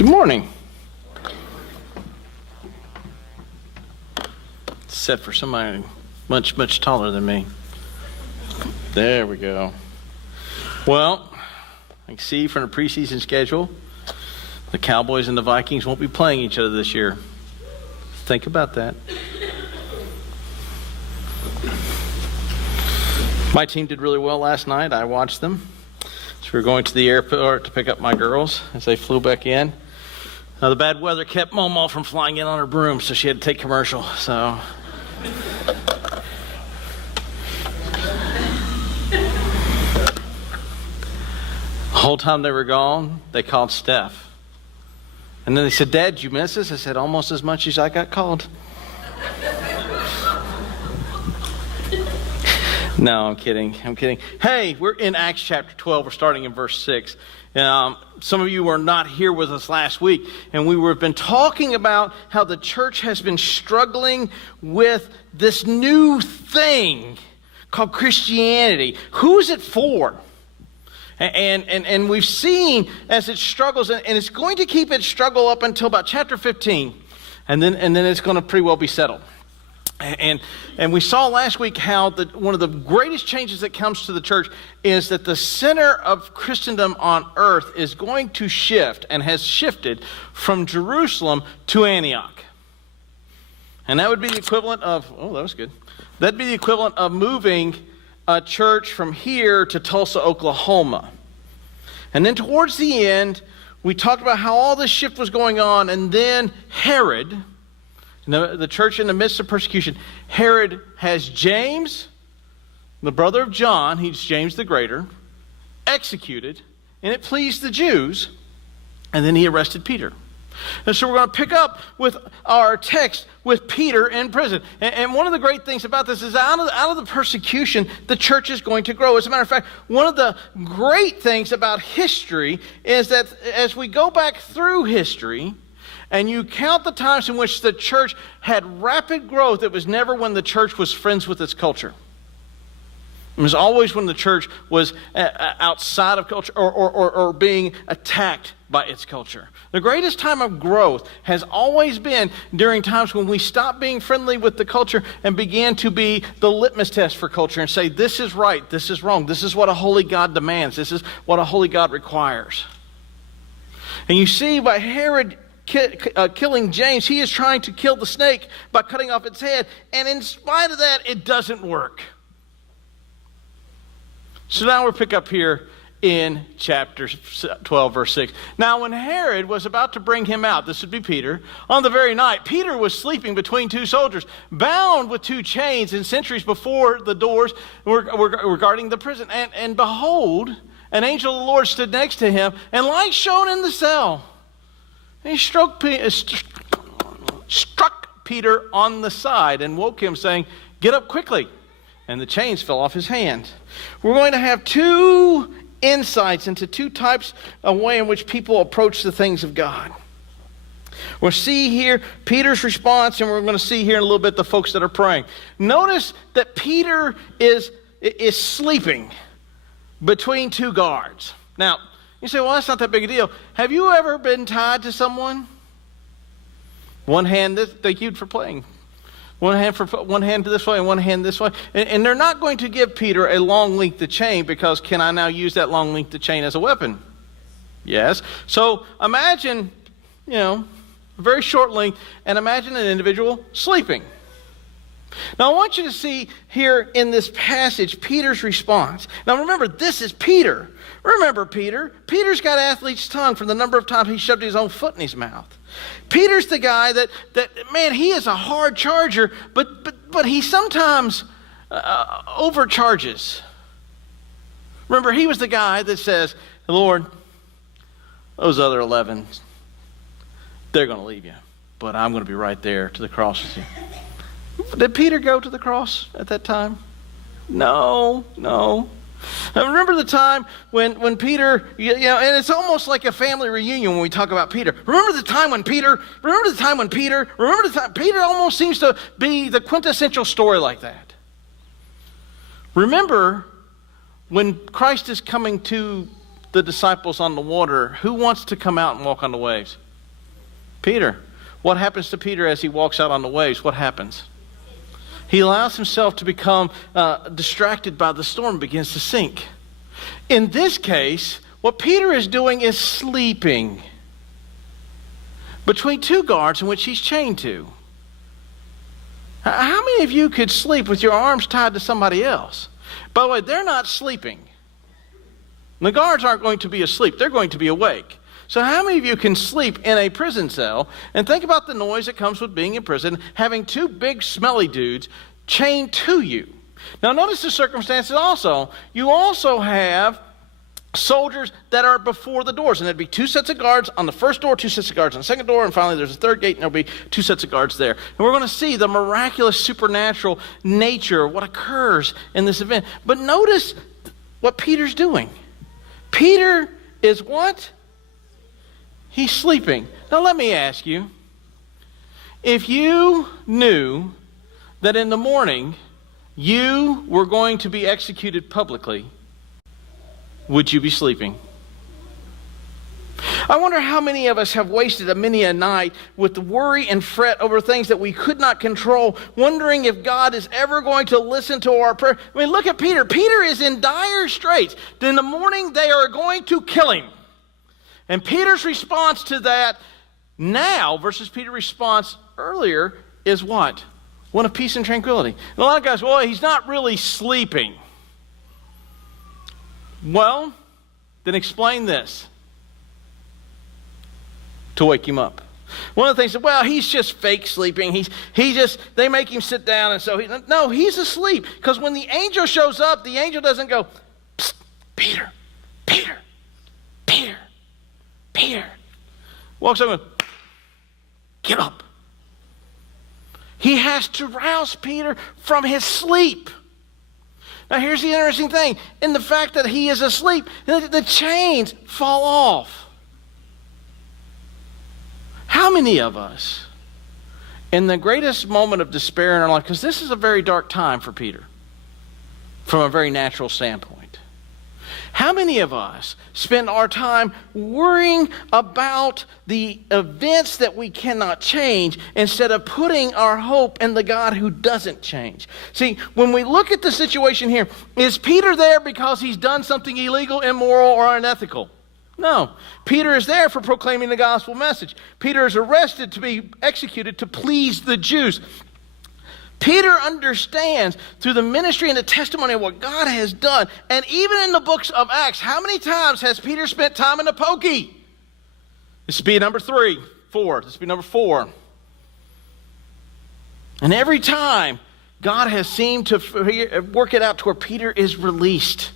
Good morning. Except for somebody much, much taller than me. There we go. Well, I can see from the preseason schedule, the Cowboys and the Vikings won't be playing each other this year. Think about that. My team did really well last night. I watched them. So we were going to the airport to pick up my girls as they flew back in. The bad weather kept Momo from flying in on her broom, so she had to take commercial. So the whole time they were gone, they called Steph. And then they said, "Dad, did you miss us?" I said, "Almost as much as I got called." No, I'm kidding. Hey, we're in Acts chapter 12. We're starting in verse 6. Some of you were not here with us last week, and we've been talking about how the church has been struggling with this new thing called Christianity. Who's it for? And we've seen as it struggles, and it's going to keep its struggle up until about chapter 15, and then it's going to pretty well be settled. And we saw last week how one of the greatest changes that comes to the church is that the center of Christendom on earth is going to shift and has shifted from Jerusalem to Antioch. And that would be the equivalent of, that'd be the equivalent of moving a church from here to Tulsa, Oklahoma. And then towards the end, we talked about how all this shift was going on, and then Herod, the church in the midst of persecution, Herod has James, the brother of John, he's James the Greater, executed, and it pleased the Jews, and then he arrested Peter. And so we're going to pick up with our text with Peter in prison. And one of the great things about this is out of the persecution, the church is going to grow. As a matter of fact, one of the great things about history is that as we go back through history, and you count the times in which the church had rapid growth, it was never when the church was friends with its culture. It was always when the church was outside of culture or being attacked by its culture. The greatest time of growth has always been during times when we stopped being friendly with the culture and began to be the litmus test for culture and say, this is right, this is wrong, this is what a holy God demands, this is what a holy God requires. And you see by Herod killing James, he is trying to kill the snake by cutting off its head, and in spite of that, it doesn't work. So now we'll pick up here in chapter 12, verse 6. Now when Herod was about to bring him out, this would be Peter, on the very night, Peter was sleeping between two soldiers, bound with two chains, and sentries before the doors were guarding the prison. And behold, an angel of the Lord stood next to him, and light shone in the cell. And he struck Peter on the side and woke him, saying, "Get up quickly." And the chains fell off his hand. We're going to have two insights into two types of way in which people approach the things of God. We'll see here Peter's response, and we're going to see here in a little bit the folks that are praying. Notice that Peter is sleeping between two guards. Now, you say, well, that's not that big a deal. Have you ever been tied to someone? One hand, thank you for playing. One hand this way and one hand this way. And they're not going to give Peter a long length of chain because can I now use that long length of chain as a weapon? Yes. So imagine, a very short length, and imagine an individual sleeping. Now I want you to see here in this passage Peter's response. Now remember, this is Peter. Remember Peter. Peter's got athlete's tongue from the number of times he shoved his own foot in his mouth. Peter's the guy that man, he is a hard charger, but he sometimes overcharges. Remember, he was the guy that says, "Lord, those other 11, they're going to leave you, but I'm going to be right there to the cross with you." Did Peter go to the cross at that time? No. Now remember the time when Peter, and it's almost like a family reunion when we talk about Peter. Remember the time when Peter almost seems to be the quintessential story like that. Remember when Christ is coming to the disciples on the water, who wants to come out and walk on the waves? Peter. What happens to Peter as he walks out on the waves? What happens? He allows himself to become distracted by the storm, begins to sink. In this case, what Peter is doing is sleeping between two guards in which he's chained to. How many of you could sleep with your arms tied to somebody else? By the way, they're not sleeping. The guards aren't going to be asleep. They're going to be awake. So how many of you can sleep in a prison cell? And think about the noise that comes with being in prison, having two big smelly dudes chained to you. Now notice the circumstances also. You also have soldiers that are before the doors. And there'd be two sets of guards on the first door, two sets of guards on the second door, and finally there's a third gate, and there'll be two sets of guards there. And we're going to see the miraculous supernatural nature of what occurs in this event. But notice what Peter's doing. Peter is what? He's sleeping. Now let me ask you, if you knew that in the morning you were going to be executed publicly, would you be sleeping? I wonder how many of us have wasted many a night with worry and fret over things that we could not control, wondering if God is ever going to listen to our prayer. I mean, look at Peter. Peter is in dire straits. In the morning, they are going to kill him. And Peter's response to that now versus Peter's response earlier is what? One of peace and tranquility. And a lot of guys, well, he's not really sleeping. Well, then explain this to wake him up. One of the things, well, he's just fake sleeping. They make him sit down, and so he's asleep. Because when the angel shows up, the angel doesn't go, "Psst, Peter, Peter, Peter, Peter." Walks up and goes, "Get up." He has to rouse Peter from his sleep. Now here's the interesting thing. In the fact that he is asleep, the chains fall off. How many of us, in the greatest moment of despair in our life, because this is a very dark time for Peter, from a very natural standpoint. How many of us spend our time worrying about the events that we cannot change instead of putting our hope in the God who doesn't change? See, when we look at the situation here, is Peter there because he's done something illegal, immoral, or unethical? No. Peter is there for proclaiming the gospel message. Peter is arrested to be executed to please the Jews. Peter understands through the ministry and the testimony of what God has done. And even in the books of Acts, how many times has Peter spent time in the pokey? This would be number 4. This would be number 4. And every time, God has seemed to work it out to where Peter is released.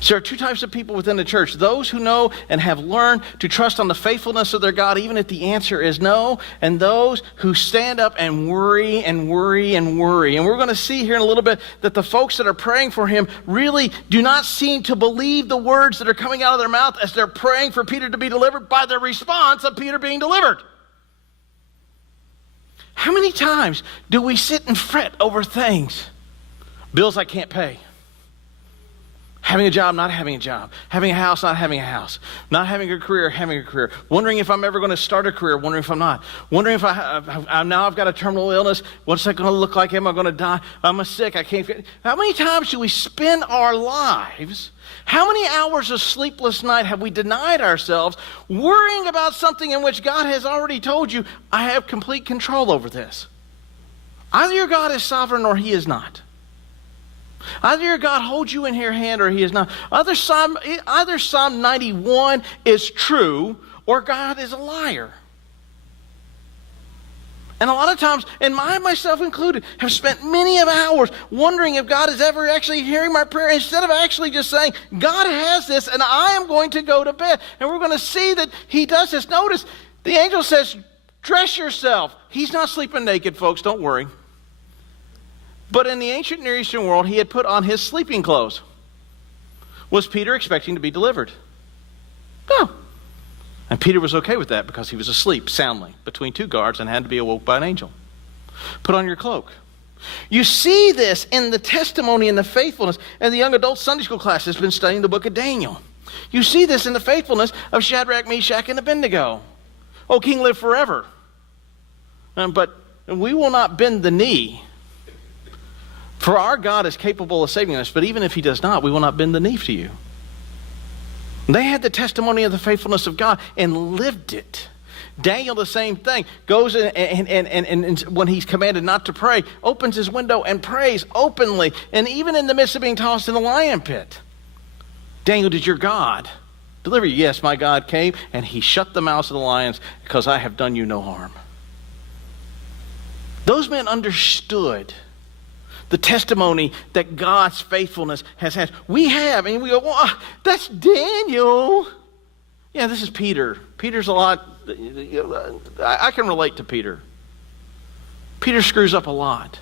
So there are two types of people within the church. Those who know and have learned to trust on the faithfulness of their God, even if the answer is no. And those who stand up and worry and worry and worry. And we're going to see here in a little bit that the folks that are praying for him really do not seem to believe the words that are coming out of their mouth as they're praying for Peter to be delivered by the response of Peter being delivered. How many times do we sit and fret over things? Bills I can't pay. Having a job, not having a job. Having a house, not having a house. Not having a career, having a career. Wondering if I'm ever going to start a career, wondering if I'm not. Wondering if now I've got a terminal illness. What's that going to look like? Am I going to die? I'm sick. I can't. How many times do we spend our lives? How many hours of sleepless night have we denied ourselves worrying about something in which God has already told you, I have complete control over this? Either your God is sovereign or he is not. Either your God holds you in your hand or he is not. Either Psalm 91 is true or God is a liar. And a lot of times, and myself included, have spent many of hours wondering if God is ever actually hearing my prayer instead of actually just saying, God has this and I am going to go to bed. And we're going to see that he does this. Notice, the angel says, dress yourself. He's not sleeping naked, folks, don't worry. But in the ancient Near Eastern world, he had put on his sleeping clothes. Was Peter expecting to be delivered? No. And Peter was okay with that because he was asleep soundly between two guards and had to be awoke by an angel. Put on your cloak. You see this in the testimony and the faithfulness. And the young adult Sunday school class has been studying the book of Daniel. You see this in the faithfulness of Shadrach, Meshach, and Abednego. O king, live forever. But we will not bend the knee. For our God is capable of saving us, but even if he does not, we will not bend the knee to you. They had the testimony of the faithfulness of God and lived it. Daniel, the same thing, goes and when he's commanded not to pray, opens his window and prays openly, and even in the midst of being tossed in the lion pit. Daniel, did your God deliver you? Yes, my God came, and he shut the mouths of the lions because I have done you no harm. Those men understood the testimony that God's faithfulness has had. We have, and we go, well, that's Daniel. Yeah, this is Peter. Peter's a lot, I can relate to Peter. Peter screws up a lot.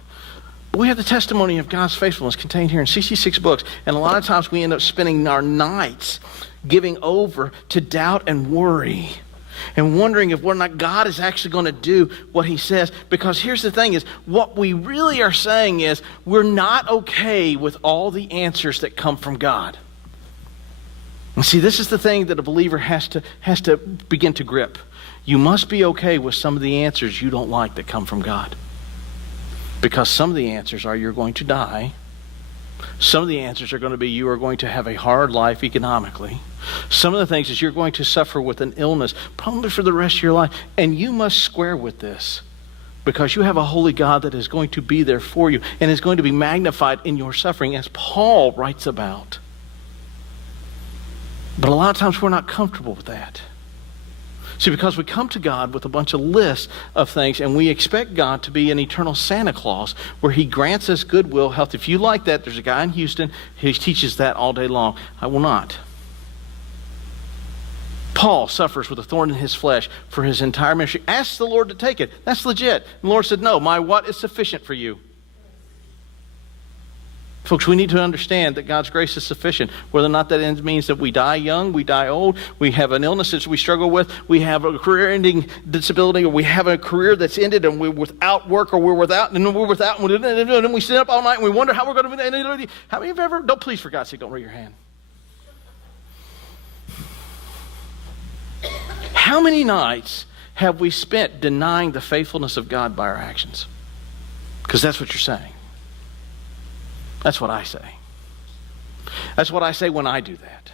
But we have the testimony of God's faithfulness contained here in 66 books. And a lot of times we end up spending our nights giving over to doubt and worry and wondering if whether or not God is actually going to do what he says. Because here's the thing is, what we really are saying is we're not okay with all the answers that come from God. And see, this is the thing that a believer has to begin to grip. You must be okay with some of the answers you don't like that come from God. Because some of the answers are you're going to die. Some of the answers are going to be you are going to have a hard life economically. Some of the things is you're going to suffer with an illness probably for the rest of your life. And you must square with this because you have a holy God that is going to be there for you and is going to be magnified in your suffering, as Paul writes about. But a lot of times we're not comfortable with that. See, because we come to God with a bunch of lists of things and we expect God to be an eternal Santa Claus where he grants us goodwill, health. If you like that, there's a guy in Houston who teaches that all day long. I will not. Paul suffers with a thorn in his flesh for his entire ministry. Asks the Lord to take it. That's legit. And the Lord said, no, my what is sufficient for you. Folks, we need to understand that God's grace is sufficient. Whether or not that means that we die young, we die old, we have an illness that we struggle with, we have a career-ending disability, or we have a career that's ended and we're without work, or we're without, and then we sit up all night and we wonder how we're going to... How many of you ever... Don't, please, for God's sake, don't raise your hand. How many nights have we spent denying the faithfulness of God by our actions? Because that's what you're saying. That's what I say. That's what I say when I do that.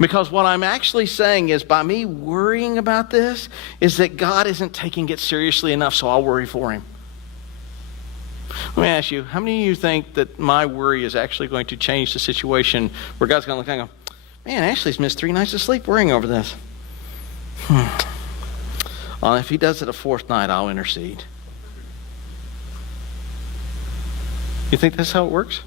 Because what I'm actually saying is by me worrying about this is that God isn't taking it seriously enough, so I'll worry for him. Let me ask you, how many of you think that my worry is actually going to change the situation where God's going to look and go, man, Ashley's missed 3 nights of sleep worrying over this. Well, if he does it a 4th night, I'll intercede. You think that's how it works?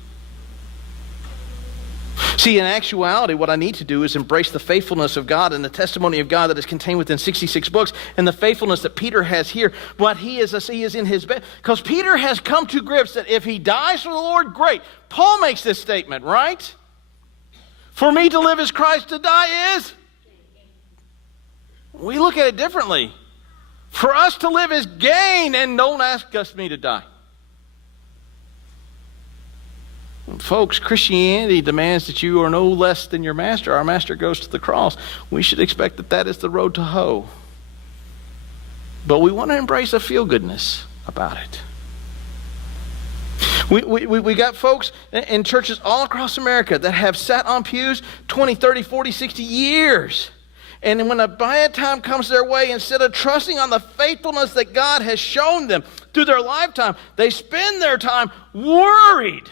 See, in actuality, what I need to do is embrace the faithfulness of God and the testimony of God that is contained within 66 books and the faithfulness that Peter has here. What he is in his bed. Because Peter has come to grips that if he dies for the Lord, great. Paul makes this statement, right? For me to live is Christ, to die is. We look at it differently. For us to live is gain, and don't ask me to die. Folks, Christianity demands that you are no less than your master. Our master goes to the cross. We should expect that that is the road to hoe. But we want to embrace a feel-goodness about it. We got folks in churches all across America that have sat on pews 20, 30, 40, 60 years. And when a bad time comes their way, instead of trusting on the faithfulness that God has shown them through their lifetime, they spend their time worried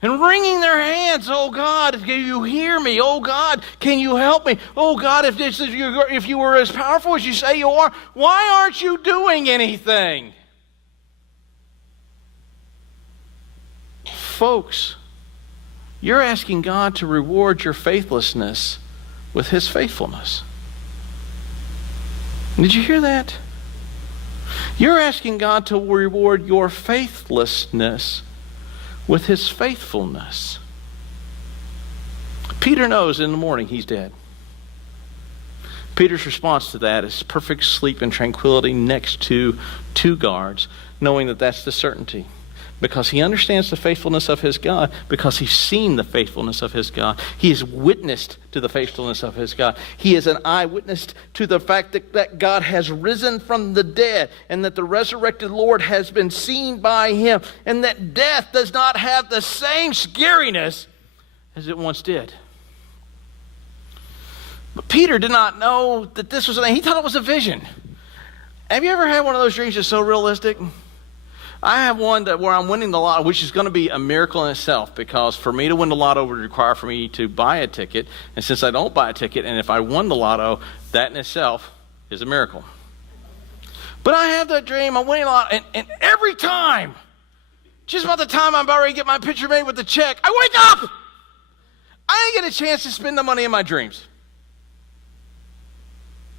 and wringing their hands. Oh God, can you hear me? Oh God, can you help me? Oh God, if you were as powerful as you say you are, why aren't you doing anything? Folks, you're asking God to reward your faithlessness with his faithfulness. Did you hear that? You're asking God to reward your faithlessness with his faithfulness. Peter knows in the morning he's dead. Peter's response to that is perfect sleep and tranquility next to 2 guards, knowing that that's the certainty. because he understands the faithfulness of his God, because he's seen the faithfulness of his God. He has witnessed to the faithfulness of his God. He is an eyewitness to the fact that God has risen from the dead, and that the resurrected Lord has been seen by him, and that death does not have the same scariness as it once did. But Peter did not know that this was he thought it was a vision. Have you ever had one of those dreams that's so realistic? I have one where I'm winning the lotto, which is going to be a miracle in itself, because for me to win the lotto would require for me to buy a ticket. And since I don't buy a ticket, and if I won the lotto, that in itself is a miracle. But I have that dream, I'm winning the lotto, and every time, just about the time I'm about ready to get my picture made with the check, I wake up! I didn't get a chance to spend the money in my dreams.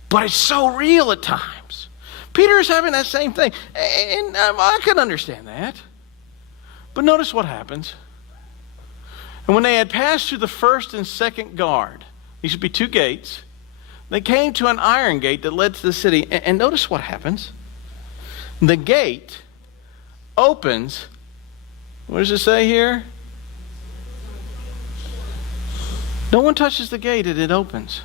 But it's so real at times. Peter is having that same thing. And I can understand that. But notice what happens. And when they had passed through the first and second guard, these should be two gates, they came to an iron gate that led to the city. And notice what happens. The gate opens. What does it say here? No one touches the gate and it opens.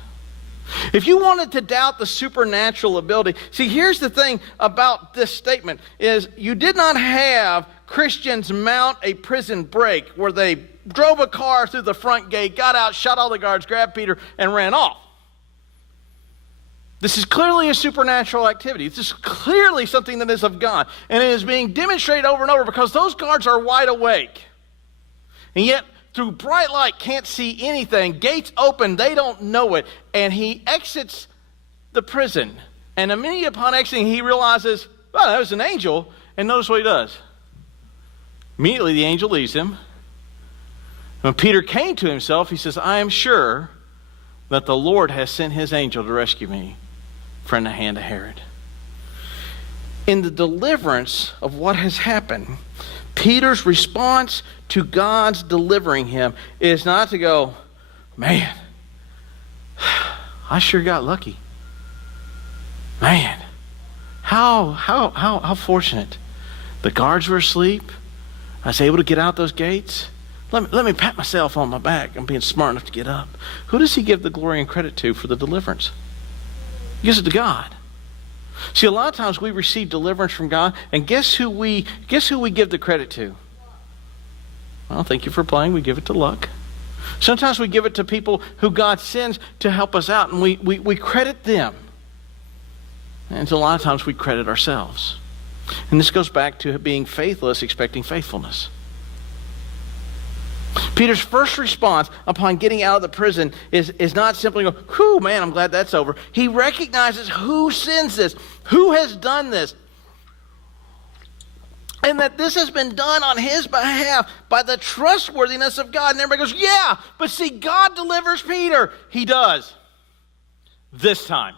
If you wanted to doubt the supernatural ability, see, here's the thing about this statement, is you did not have Christians mount a prison break where they drove a car through the front gate, got out, shot all the guards, grabbed Peter, and ran off. This is clearly a supernatural activity. This is clearly something that is of God. And it is being demonstrated over and over because those guards are wide awake. And yet, through bright light, can't see anything. Gates open, they don't know it. And he exits the prison. And immediately upon exiting, he realizes, well, that was an angel. And notice what he does. Immediately, the angel leaves him. When Peter came to himself, he says, I am sure that the Lord has sent his angel to rescue me from the hand of Herod. In the deliverance of what has happened, Peter's response to God's delivering him is not to go, man, I sure got lucky. Man, how fortunate. The guards were asleep. I was able to get out those gates. Let me pat myself on my back. I'm being smart enough to get up. Who does he give the glory and credit to for the deliverance? He gives it to God. See, a lot of times we receive deliverance from God, and guess who we give the credit to? Well, thank you for playing. We give it to luck. Sometimes we give it to people who God sends to help us out, and we credit them. And a lot of times we credit ourselves. And this goes back to being faithless, expecting faithfulness. Peter's first response upon getting out of the prison is not simply go, whew, man, I'm glad that's over. He recognizes who sends this, who has done this, and that this has been done on his behalf by the trustworthiness of God. And everybody goes, yeah, but see, God delivers Peter. He does. This time.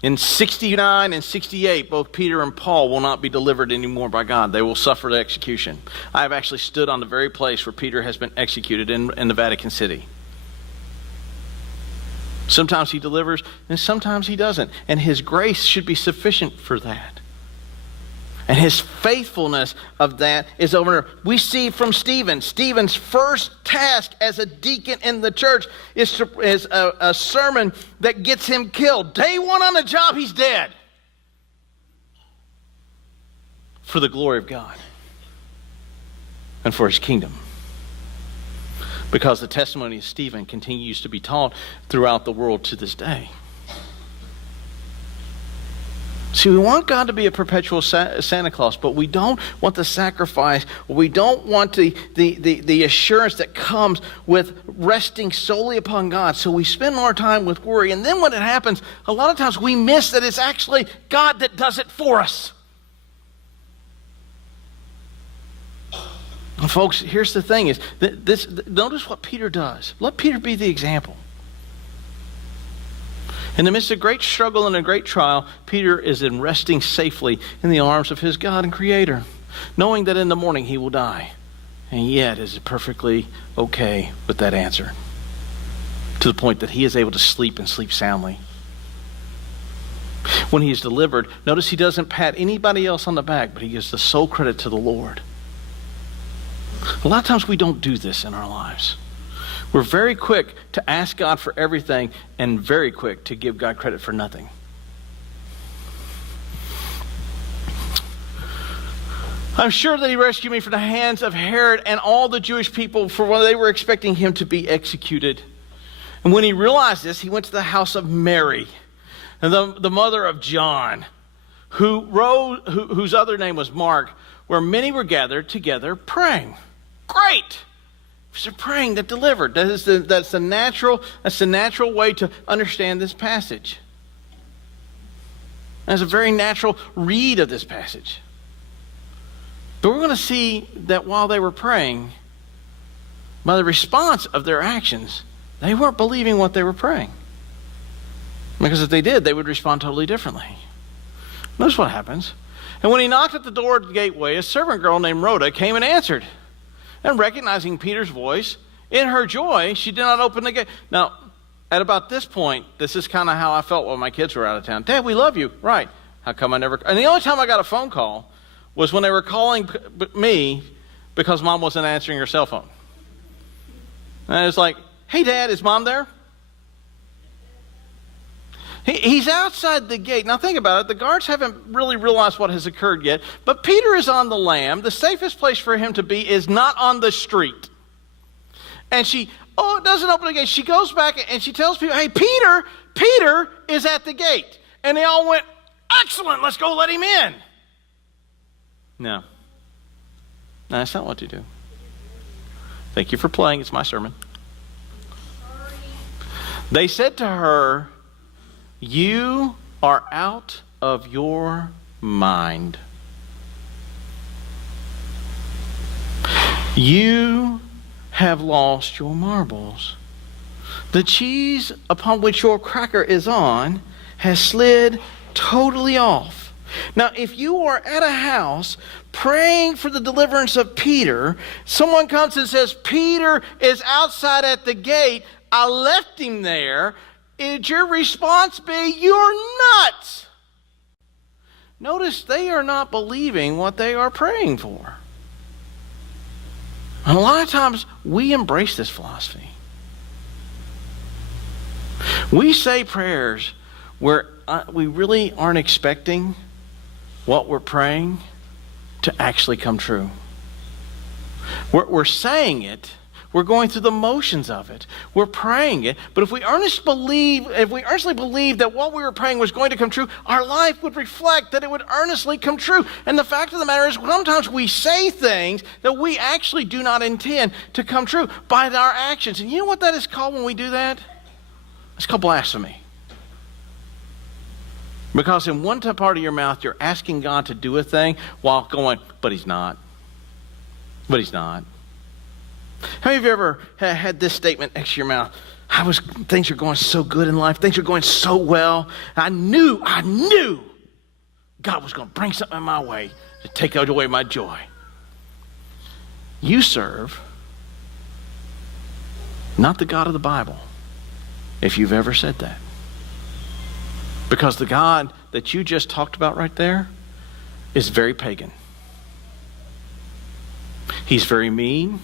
In 69 and 68, both Peter and Paul will not be delivered anymore by God. They will suffer the execution. I have actually stood on the very place where Peter has been executed in the Vatican City. Sometimes he delivers, and sometimes he doesn't. And his grace should be sufficient for that. And his faithfulness of that is over. We see from Stephen. Stephen's first task as a deacon in the church is a sermon that gets him killed. Day one on the job, he's dead. For the glory of God. And for his kingdom. Because the testimony of Stephen continues to be taught throughout the world to this day. See, we want God to be a perpetual Santa Claus, but we don't want the sacrifice. We don't want the assurance that comes with resting solely upon God. So we spend our time with worry. And then when it happens, a lot of times we miss that it's actually God that does it for us. And folks, here's the thing is, notice what Peter does. Let Peter be the example. In the midst of great struggle and a great trial, Peter is resting safely in the arms of his God and Creator, knowing that in the morning he will die, and yet is perfectly okay with that answer, to the point that he is able to sleep and sleep soundly. When he's delivered, notice he doesn't pat anybody else on the back, but he gives the sole credit to the Lord. A lot of times we don't do this in our lives. We're very quick to ask God for everything and very quick to give God credit for nothing. I'm sure that he rescued me from the hands of Herod and all the Jewish people, for when they were expecting him to be executed. And when he realized this, he went to the house of Mary, and the mother of John, whose other name was Mark, where many were gathered together praying. Great! So praying that delivered. That's the natural way to understand this passage. That's a very natural read of this passage. But we're going to see that while they were praying, by the response of their actions, they weren't believing what they were praying. Because if they did, they would respond totally differently. Notice what happens. And when he knocked at the door at the gateway, a servant girl named Rhoda came and answered. And recognizing Peter's voice, in her joy, she did not open the gate. Now, at about this point, this is kind of how I felt when my kids were out of town. Dad, we love you. Right. How come I never... And the only time I got a phone call was when they were calling me because Mom wasn't answering her cell phone. And it's like, hey, Dad, is Mom there? He's outside the gate. Now think about it. The guards haven't really realized what has occurred yet. But Peter is on the lam. The safest place for him to be is not on the street. And she doesn't open the gate. She goes back and she tells people, hey, Peter is at the gate. And they all went, excellent, let's go let him in. No, that's not what to do. Thank you for playing. It's my sermon. They said to her, you are out of your mind. You have lost your marbles. The cheese upon which your cracker is on has slid totally off. Now, if you are at a house praying for the deliverance of Peter, someone comes and says, Peter is outside at the gate, I left him there, would your response be, you're nuts? Notice they are not believing what they are praying for. And a lot of times we embrace this philosophy. We say prayers where we really aren't expecting what we're praying to actually come true. We're saying it. We're going through the motions of it. We're praying it. But if we earnestly believe that what we were praying was going to come true, our life would reflect that it would earnestly come true. And the fact of the matter is, sometimes we say things that we actually do not intend to come true by our actions. And you know what that is called when we do that? It's called blasphemy. Because in one part of your mouth, you're asking God to do a thing while going, but he's not. But he's not. How many of you ever had this statement next to your mouth? Things are going so good in life. Things are going so well. I knew God was going to bring something my way to take away my joy. You serve not the God of the Bible, if you've ever said that. Because the God that you just talked about right there is very pagan. He's very mean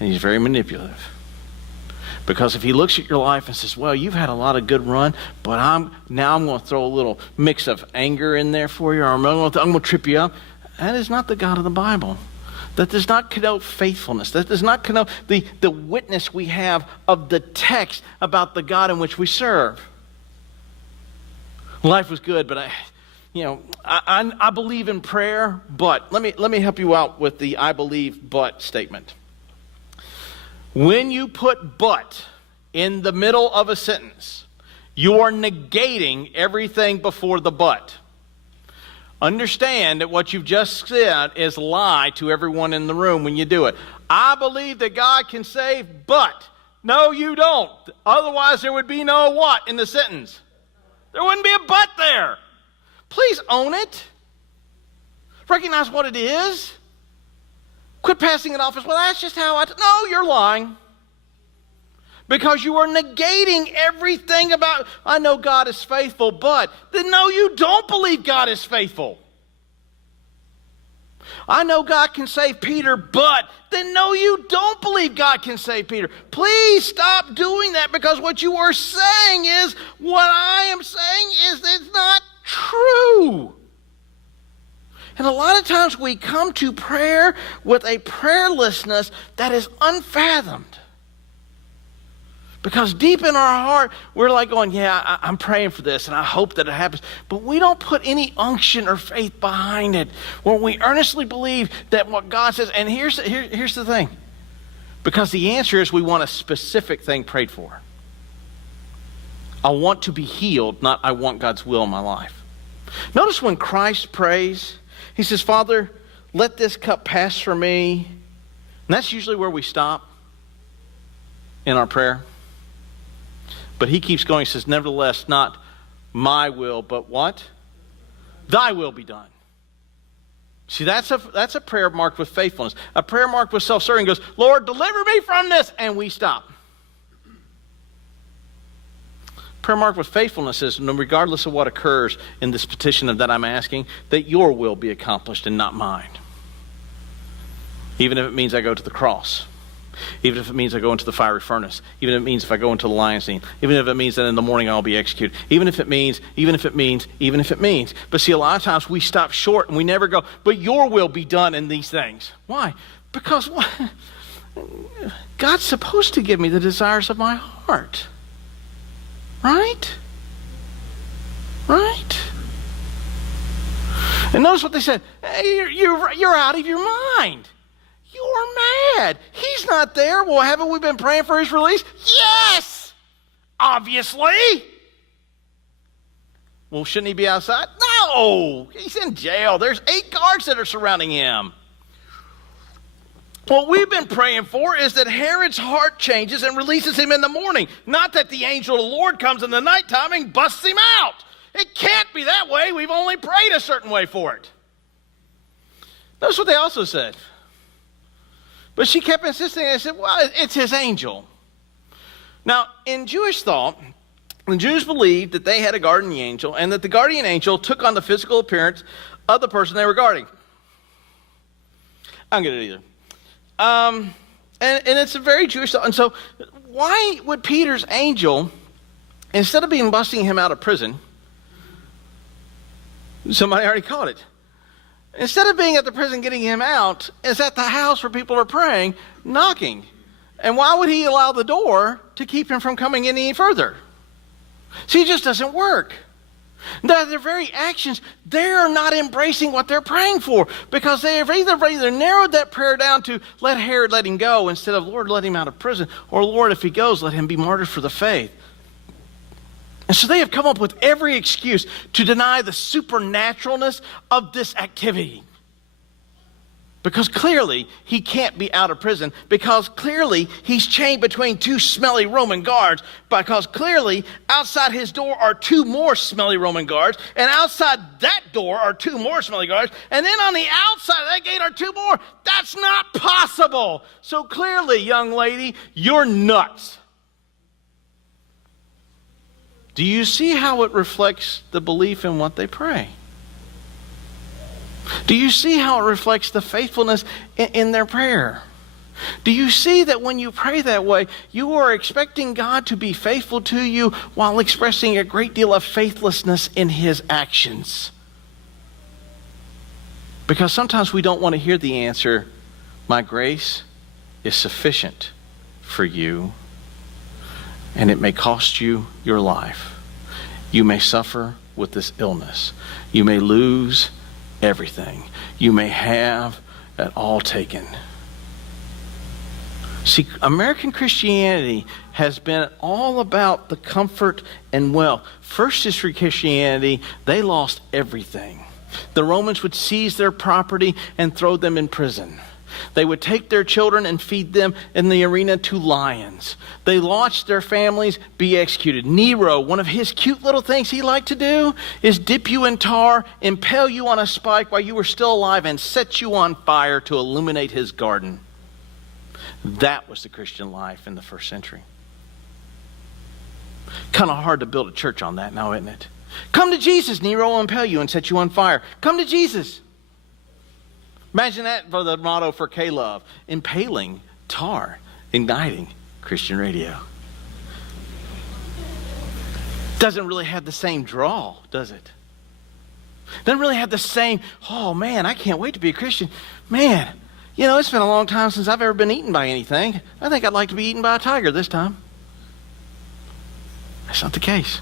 and he's very manipulative. Because if he looks at your life and says, well, you've had a lot of good run, but I'm going to throw a little mix of anger in there for you, or I'm going to trip you up. That is not the God of the Bible. That does not connote faithfulness. That does not connote the witness we have of the text about the God in which we serve. Life was good, but I believe in prayer, but let me help you out with the I believe but statement. When you put but in the middle of a sentence, you are negating everything before the but. Understand that what you've just said is lie to everyone in the room when you do it. I believe that God can save, but no, you don't. Otherwise, there would be no what in the sentence. There wouldn't be a but there. Please own it. Recognize what it is. Quit passing it off as, well, that's just how no, you're lying. Because you are negating everything about, I know God is faithful, but then no, you don't believe God is faithful. I know God can save Peter, but then no, you don't believe God can save Peter. Please stop doing that, because what you are saying is, what I am saying is it's not true. And a lot of times we come to prayer with a prayerlessness that is unfathomed. Because deep in our heart, we're like going, yeah, I'm praying for this, and I hope that it happens. But we don't put any unction or faith behind it. When we earnestly believe that what God says, and here's the thing. Because the answer is we want a specific thing prayed for. I want to be healed, not I want God's will in my life. Notice when Christ prays, he says, Father, let this cup pass from me. And that's usually where we stop in our prayer. But he keeps going. He says, nevertheless, not my will, but what? Thy will be done. See, that's a prayer marked with faithfulness. A prayer marked with self-serving goes, Lord, deliver me from this, and we stop. Prayer marked with faithfulness is, regardless of what occurs in this petition that I'm asking, that your will be accomplished and not mine. Even if it means I go to the cross. Even if it means I go into the fiery furnace. Even if it means if I go into the lion's den. Even if it means that in the morning I'll be executed. Even if it means. But see, a lot of times we stop short and we never go, but your will be done in these things. Why? Because God's supposed to give me the desires of my heart. Right? Right? And notice what they said. Hey, you're out of your mind. You're mad. He's not there. Well, haven't we been praying for his release? Yes! Obviously. Well, shouldn't he be outside? No! He's in jail. There's 8 guards that are surrounding him. What we've been praying for is that Herod's heart changes and releases him in the morning. Not that the angel of the Lord comes in the nighttime and busts him out. It can't be that way. We've only prayed a certain way for it. Notice what they also said. But she kept insisting. I said, well, it's his angel. Now, in Jewish thought, the Jews believed that they had a guardian angel and that the guardian angel took on the physical appearance of the person they were guarding. I don't get it either. And it's a very Jewish thought. And so why would Peter's angel, instead of busting him out of prison, somebody already caught it. Instead of being at the prison getting him out, is at the house where people are praying, knocking. And why would he allow the door to keep him from coming any further? See, it just doesn't work. Their very actions, they're not embracing what they're praying for, because they have either narrowed that prayer down to let Herod let him go instead of, Lord, let him out of prison, or Lord, if he goes, let him be martyred for the faith. And so they have come up with every excuse to deny the supernaturalness of this activity. Because clearly he can't be out of prison. Because clearly he's chained between 2 smelly Roman guards. Because clearly outside his door are 2 more smelly Roman guards. And outside that door are 2 more smelly guards. And then on the outside of that gate are 2 more. That's not possible. So clearly, young lady, you're nuts. Do you see how it reflects the belief in what they pray? Do you see how it reflects the faithfulness in their prayer? Do you see that when you pray that way, you are expecting God to be faithful to you while expressing a great deal of faithlessness in his actions? Because sometimes we don't want to hear the answer, my grace is sufficient for you. And it may cost you your life. You may suffer with this illness. You may lose everything. You may have it all taken. See, American Christianity has been all about the comfort and wealth. First century Christianity, they lost everything. The Romans would seize their property and throw them in prison. They would take their children and feed them in the arena to lions. They watched their families be executed. Nero, one of his cute little things he liked to do is dip you in tar, impale you on a spike while you were still alive, and set you on fire to illuminate his garden. That was the Christian life in the first century. Kind of hard to build a church on that now, isn't it? Come to Jesus, Nero will impale you and set you on fire. Come to Jesus. Imagine that for the motto for K-Love. Impaling, tar, igniting Christian radio. Doesn't really have the same draw, does it? Doesn't really have the same, oh man, I can't wait to be a Christian. Man, you know, it's been a long time since I've ever been eaten by anything. I think I'd like to be eaten by a tiger this time. That's not the case.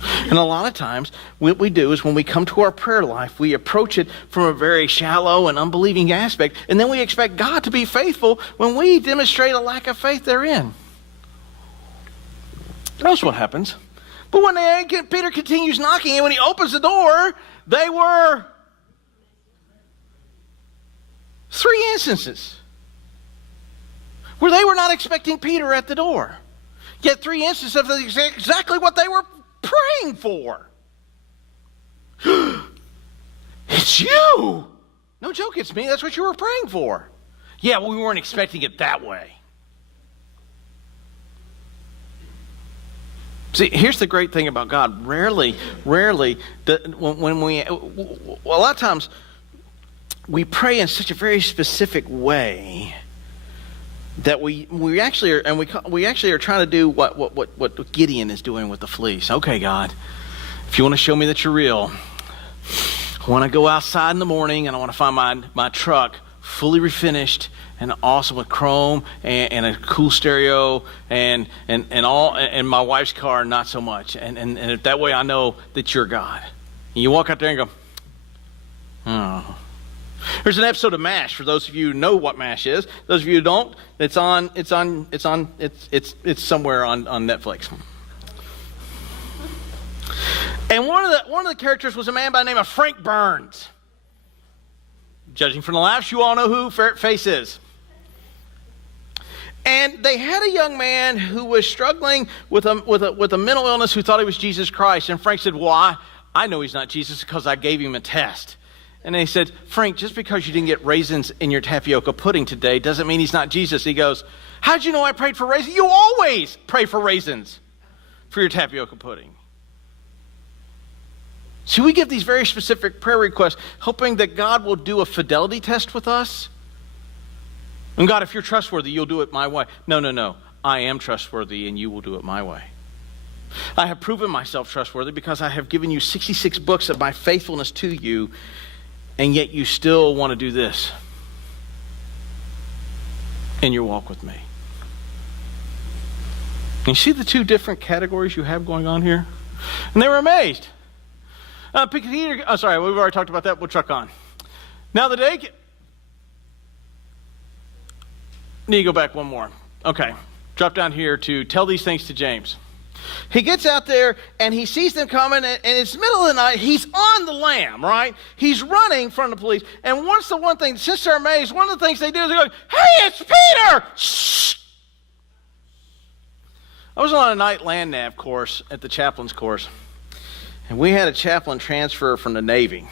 And a lot of times, what we do is when we come to our prayer life, we approach it from a very shallow and unbelieving aspect, and then we expect God to be faithful when we demonstrate a lack of faith therein. That's what happens. But when Peter continues knocking, and when he opens the door, they were 3 instances where they were not expecting Peter at the door. Yet 3 instances of exactly what they were praying for. It's you. No joke, it's me. That's what you were praying for. Yeah, well, we weren't expecting it that way. See, here's the great thing about God. Rarely, when we, a lot of times, we pray in such a very specific way that we actually are, and we actually are trying to do what Gideon is doing with the fleece. Okay, God, if you want to show me that you're real, I want to go outside in the morning and I want to find my truck fully refinished and awesome with chrome and a cool stereo and my wife's car not so much. And if that way I know that you're God. And you walk out there and go, oh. There's an episode of MASH for those of you who know what MASH is. Those of you who don't, it's somewhere on Netflix. And one of the characters was a man by the name of Frank Burns. Judging from the laughs, you all know who Ferret Face is. And they had a young man who was struggling with a mental illness who thought he was Jesus Christ. And Frank said, well, I know he's not Jesus because I gave him a test. And they said, Frank, just because you didn't get raisins in your tapioca pudding today doesn't mean he's not Jesus. He goes, how'd you know I prayed for raisins? You always pray for raisins for your tapioca pudding. See, we give these very specific prayer requests, hoping that God will do a fidelity test with us. And God, if you're trustworthy, you'll do it my way. No. I am trustworthy, and you will do it my way. I have proven myself trustworthy because I have given you 66 books of my faithfulness to you, and yet you still want to do this in your walk with me. You see the 2 different categories you have going on here? And they were amazed. Peter, we've already talked about that. We'll truck on. Now the day... Need to go back one more. Okay. Drop down here to tell these things to James. He gets out there and he sees them coming, and it's the middle of the night. He's on the lam, right? He's running from the police. And since they're amazed, one of the things they do is they go, hey, it's Peter! Shh! I was on a night land nav course at the chaplain's course, and we had a chaplain transfer from the Navy.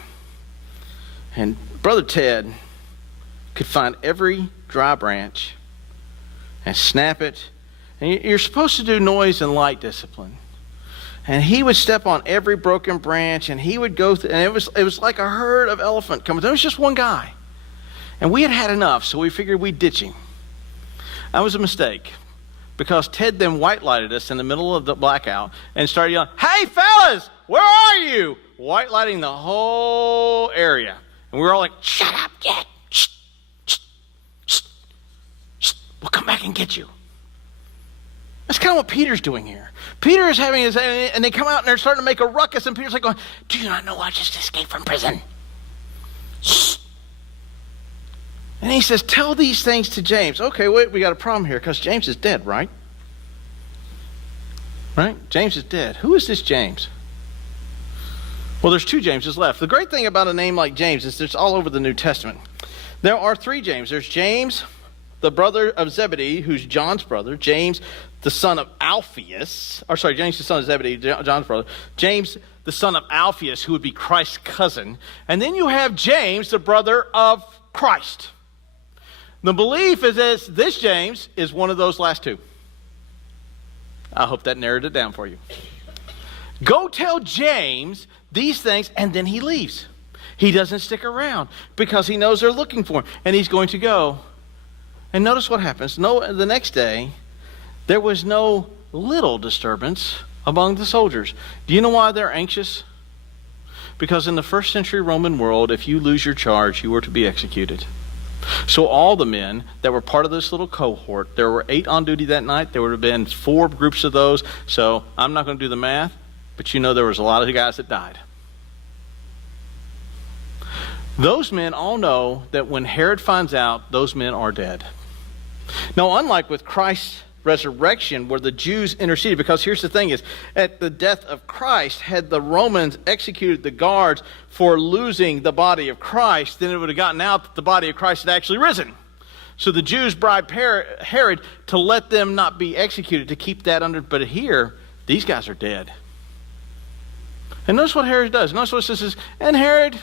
And Brother Ted could find every dry branch and snap it. And you're supposed to do noise and light discipline. And he would step on every broken branch, and he would go through, and it was like a herd of elephant coming. There was just one guy. And we had enough, so we figured we'd ditch him. That was a mistake, because Ted then white lighted us in the middle of the blackout and started yelling, hey fellas, where are you? White lighting the whole area. And we were all like, shut up, Ted. Shh, shh, shh, shh. We'll come back and get you. That's kind of what Peter's doing here. Peter is having his, and they come out and they're starting to make a ruckus, and Peter's like going, do you not know I just escaped from prison? Shh. And he says, tell these things to James. Okay, wait, we got a problem here, because James is dead, right? Right? James is dead. Who is this James? Well, there's 2 Jameses left. The great thing about a name like James is it's all over the New Testament. There are 3 James. There's James, the brother of Zebedee, who's John's brother. James, the son of Alphaeus. James, the son of Zebedee, John's brother. James, the son of Alphaeus, who would be Christ's cousin. And then you have James, the brother of Christ. The belief is that this James is one of those last 2. I hope that narrowed it down for you. Go tell James these things, and then he leaves. He doesn't stick around because he knows they're looking for him, and he's going to go. And notice what happens. The next day, there was no little disturbance among the soldiers. Do you know why they're anxious? Because in the first century Roman world, if you lose your charge, you were to be executed. So all the men that were part of this little cohort, there were 8 on duty that night. There would have been 4 groups of those. So I'm not going to do the math, but you know there was a lot of guys that died. Those men all know that when Herod finds out, those men are dead. Now, unlike with Christ's resurrection, where the Jews interceded, because here's the thing is, at the death of Christ, had the Romans executed the guards for losing the body of Christ, then it would have gotten out that the body of Christ had actually risen. So the Jews bribed Herod to let them not be executed, to keep that under, but here, these guys are dead. And notice what Herod does. Notice what it says, and Herod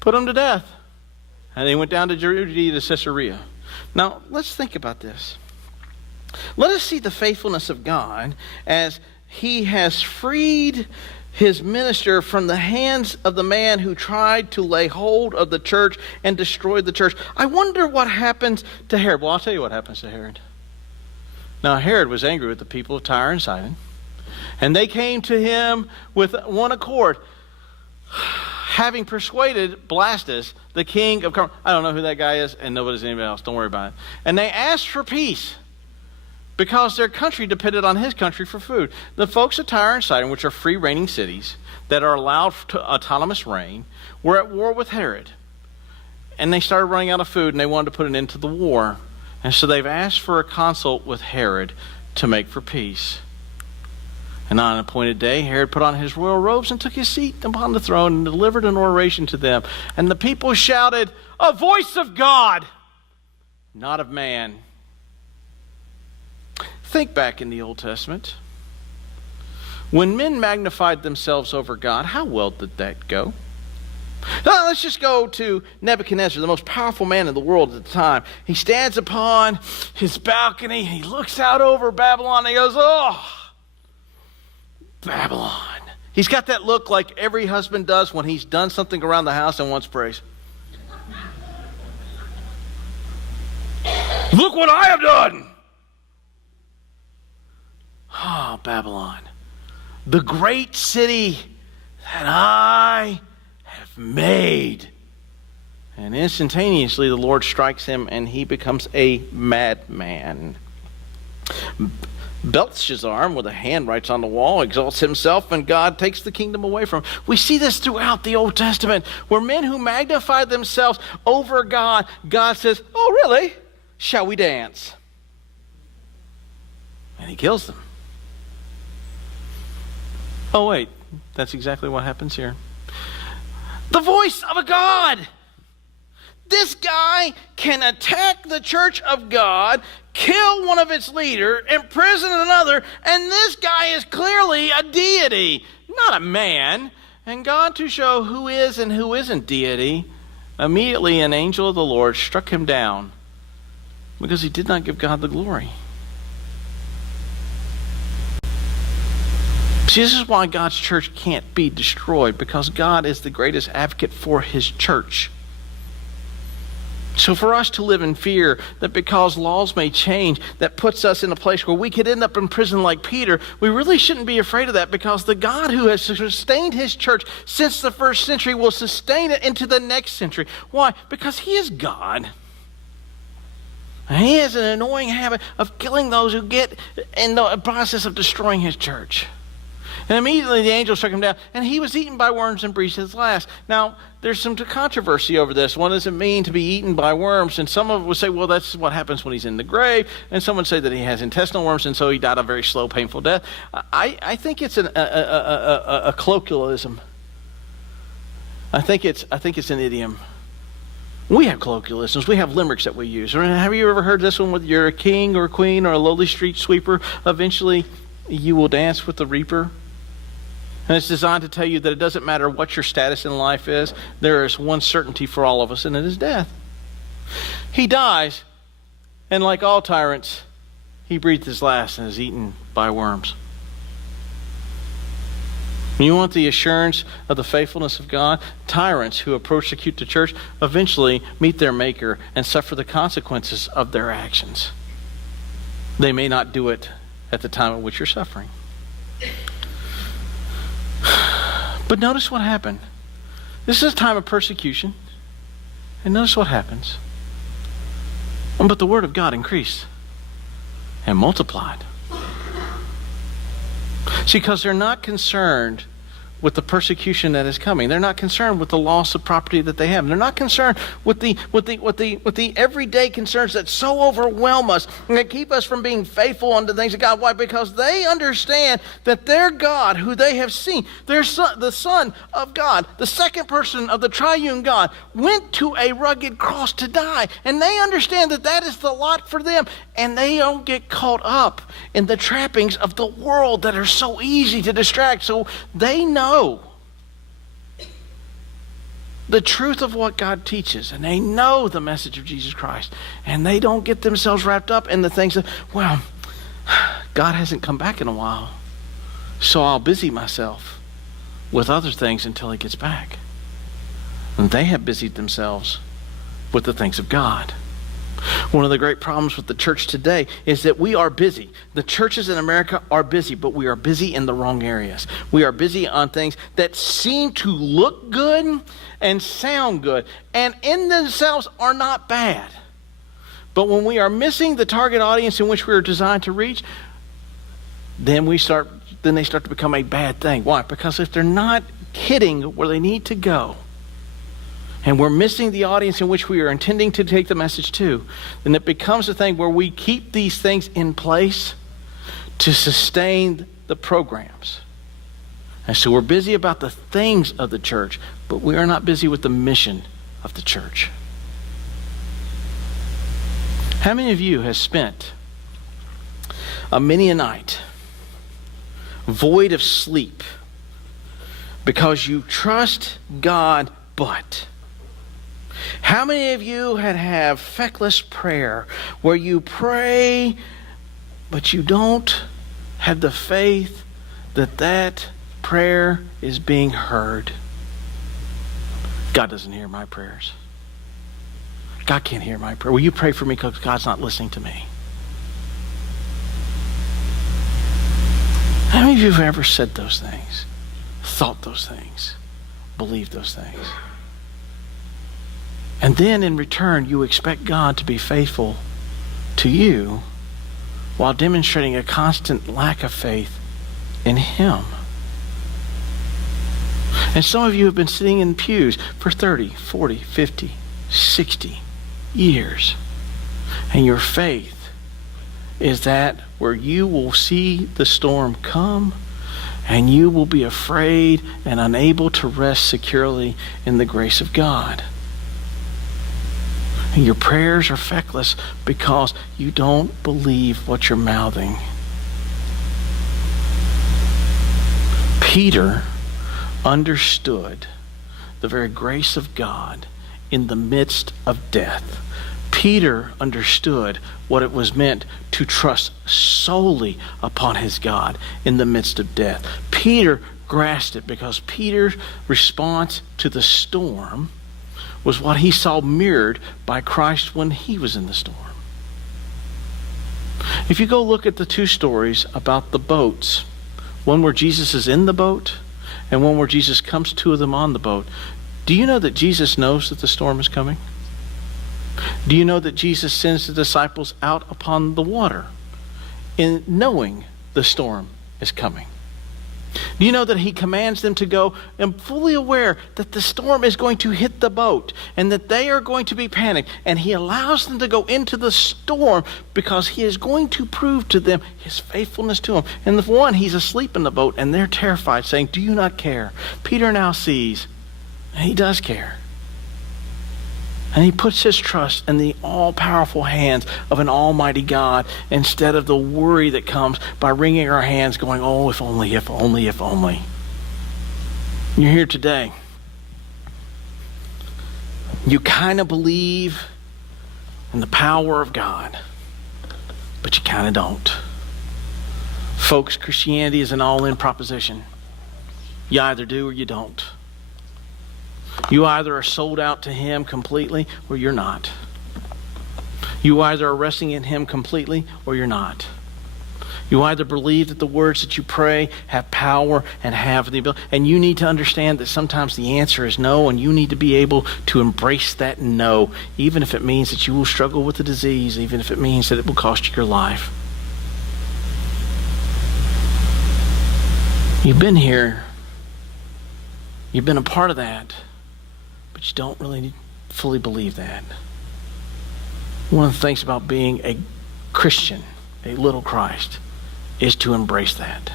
put them to death. And they went down to Judea to Caesarea. Now, let's think about this. Let us see the faithfulness of God as he has freed his minister from the hands of the man who tried to lay hold of the church and destroy the church. I wonder what happens to Herod. Well, I'll tell you what happens to Herod. Now, Herod was angry with the people of Tyre and Sidon, and they came to him with one accord, having persuaded Blastus, the king of Carmel. I don't know who that guy is, and nobody's anybody else. Don't worry about it. And they asked for peace because their country depended on his country for food. The folks of Tyre and Sidon, which are free reigning cities that are allowed to autonomous reign, were at war with Herod. And they started running out of food, and they wanted to put an end to the war. And so they've asked for a consult with Herod to make for peace. And on an appointed day, Herod put on his royal robes and took his seat upon the throne and delivered an oration to them. And the people shouted, "A voice of God, not of man." Think back in the Old Testament. When men magnified themselves over God, how well did that go? Now, let's just go to Nebuchadnezzar, the most powerful man in the world at the time. He stands upon his balcony, and he looks out over Babylon, and he goes, "Oh, Babylon." He's got that look like every husband does when he's done something around the house and wants praise. Look what I have done. Oh, Babylon, the great city that I have made. And instantaneously the Lord strikes him and he becomes a madman. Belshazzar, with a hand writes on the wall, exalts himself, and God takes the kingdom away from him. We see this throughout the Old Testament, where men who magnify themselves over God, God says, "Oh, really? Shall we dance?" And he kills them. Oh, wait, that's exactly what happens here. The voice of a God. This guy can attack the church of God, kill one of its leaders, imprison another, and this guy is clearly a deity, not a man. And God, to show who is and who isn't deity, immediately an angel of the Lord struck him down because he did not give God the glory. See, this is why God's church can't be destroyed, because God is the greatest advocate for his church. So for us to live in fear that because laws may change, that puts us in a place where we could end up in prison like Peter, we really shouldn't be afraid of that, because the God who has sustained his church since the first century will sustain it into the next century. Why? Because he is God. And he has an annoying habit of killing those who get in the process of destroying his church. And immediately the angel struck him down, and he was eaten by worms and breathed his last. Now, there's some controversy over this. What does it mean to be eaten by worms? And some of us would say, well, that's what happens when he's in the grave. And some would say that he has intestinal worms, and so he died a very slow, painful death. I think it's a colloquialism. I think it's an idiom. We have colloquialisms. We have limericks that we use. Have you ever heard this one with you're a king or a queen or a lowly street sweeper? Eventually, you will dance with the reaper. And it's designed to tell you that it doesn't matter what your status in life is, there is one certainty for all of us, and it is death. He dies, and like all tyrants, he breathed his last and is eaten by worms. You want the assurance of the faithfulness of God? Tyrants who persecute the church eventually meet their maker and suffer the consequences of their actions. They may not do it at the time at which you're suffering. But notice what happened. This is a time of persecution. And notice what happens. But the word of God increased and multiplied. See, because they're not concerned with the persecution that is coming. They're not concerned with the loss of property that they have. They're not concerned with the everyday concerns that so overwhelm us and that keep us from being faithful unto things of God. Why? Because they understand that their God, who they have seen, their son, the Son of God, the second person of the triune God, went to a rugged cross to die. And they understand that that is the lot for them. And they don't get caught up in the trappings of the world that are so easy to distract. So they know the truth of what God teaches, and they know the message of Jesus Christ, and they don't get themselves wrapped up in the things of, well, God hasn't come back in a while, so I'll busy myself with other things until he gets back. And they have busied themselves with the things of God. One of the great problems with the church today is that we are busy. The churches in America are busy, but we are busy in the wrong areas. We are busy on things that seem to look good and sound good, and in themselves are not bad. But when we are missing the target audience in which we are designed to reach, then they start to become a bad thing. Why? Because if they're not hitting where they need to go, and we're missing the audience in which we are intending to take the message to, then it becomes a thing where we keep these things in place to sustain the programs. And so we're busy about the things of the church, but we are not busy with the mission of the church. How many of you have spent many a night void of sleep because you trust God, but... How many of you have feckless prayer where you pray, but you don't have the faith that prayer is being heard? God doesn't hear my prayers. God can't hear my prayer. Will you pray for me because God's not listening to me? How many of you have ever said those things, thought those things, believed those things? And then in return, you expect God to be faithful to you while demonstrating a constant lack of faith in him. And some of you have been sitting in pews for 30, 40, 50, 60 years. And your faith is that where you will see the storm come and you will be afraid and unable to rest securely in the grace of God. And your prayers are feckless because you don't believe what you're mouthing. Peter understood the very grace of God in the midst of death. Peter understood what it was meant to trust solely upon his God in the midst of death. Peter grasped it because Peter's response to the storm was what he saw mirrored by Christ when he was in the storm. If you go look at the two stories about the boats, one where Jesus is in the boat and one where Jesus comes to them on the boat, do you know that Jesus knows that the storm is coming? Do you know that Jesus sends the disciples out upon the water in knowing the storm is coming? Do you know that he commands them to go and fully aware that the storm is going to hit the boat and that they are going to be panicked, and he allows them to go into the storm because he is going to prove to them his faithfulness to him. And the one, he's asleep in the boat and they're terrified, saying, "Do you not care?" Peter now sees, and he does care. And he puts his trust in the all-powerful hands of an almighty God instead of the worry that comes by wringing our hands going, "Oh, if only, if only, if only." You're here today. You kind of believe in the power of God, but you kind of don't. Folks, Christianity is an all-in proposition. You either do or you don't. You either are sold out to him completely or you're not. You either are resting in him completely or you're not. You either believe that the words that you pray have power and have the ability. And you need to understand that sometimes the answer is no, and you need to be able to embrace that no, even if it means that you will struggle with the disease, even if it means that it will cost you your life. You've been here. You've been a part of that, but you don't really fully believe that. One of the things about being a Christian, a little Christ, is to embrace that.